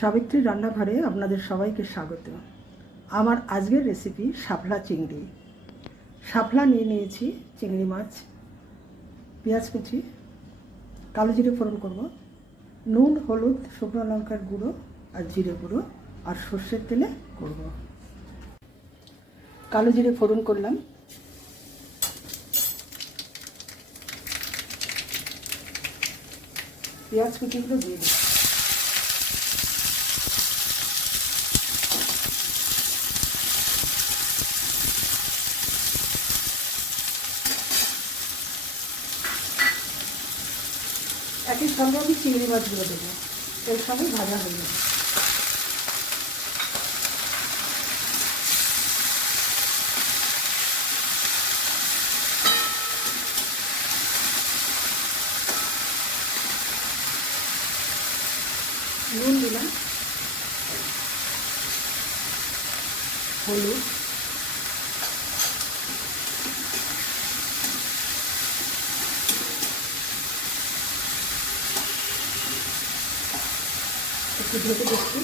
সাবিত্রীর রান্নাঘরে আপনাদের সবাইকে স্বাগত। আমার আজকের রেসিপি শাপলা চিংড়ি। শাপলা নিয়ে নিয়েছি, চিংড়ি মাছ, পেঁয়াজ কুচি, কালো জিরে ফোড়ন করব, নুন, হলুদ, শুকনো লঙ্কার গুঁড়ো আর জিরে গুঁড়ো আর সর্ষের তেলে করব। কালো জিরে ফোড়ন করলাম, পেঁয়াজ কুচিগুলো দিয়ে দিই, একই সঙ্গে আমি চিংড়ি মাছগুলো দেবো, এর সঙ্গে ভাজা হয়ে যাবে। নুন দিলাম, হলুদ, একটু ঢেকে দিচ্ছি।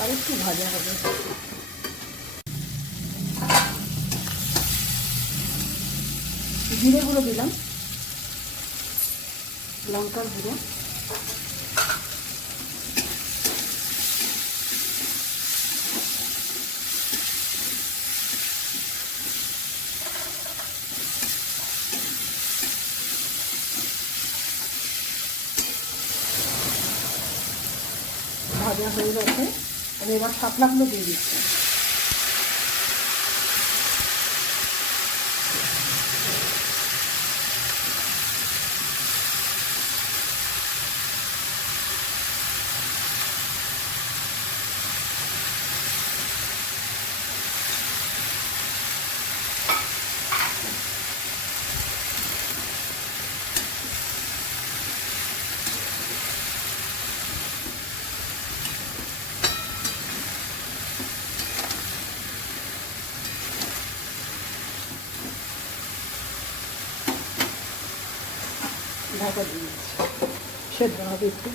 আর একটু ভাজা হবে। জিরে গুঁড়ো দিলাম, লঙ্কার গুঁড়ো, ভাজা হয়ে গেছে। আমি এবার শাপলাগুলো দিয়ে দিচ্ছি। ঢাকা দিয়ে দিচ্ছি, সেদ্ধ হবে একটু।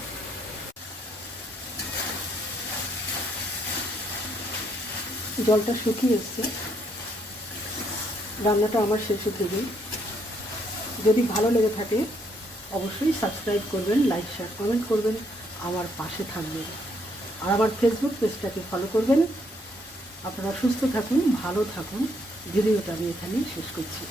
জলটা শুকিয়ে এসছে, রান্নাটা আমার শেষে থেকেই। যদি ভালো লেগে থাকে অবশ্যই সাবস্ক্রাইব করবেন, লাইক, শেয়ার, কমেন্ট করবেন, আমার পাশে থাকবেন আর আমার ফেসবুক পেজটাকে ফলো করবেন। আপনারা সুস্থ থাকুন, ভালো থাকুন। ভিডিওটা আমি এখানেই শেষ করছি।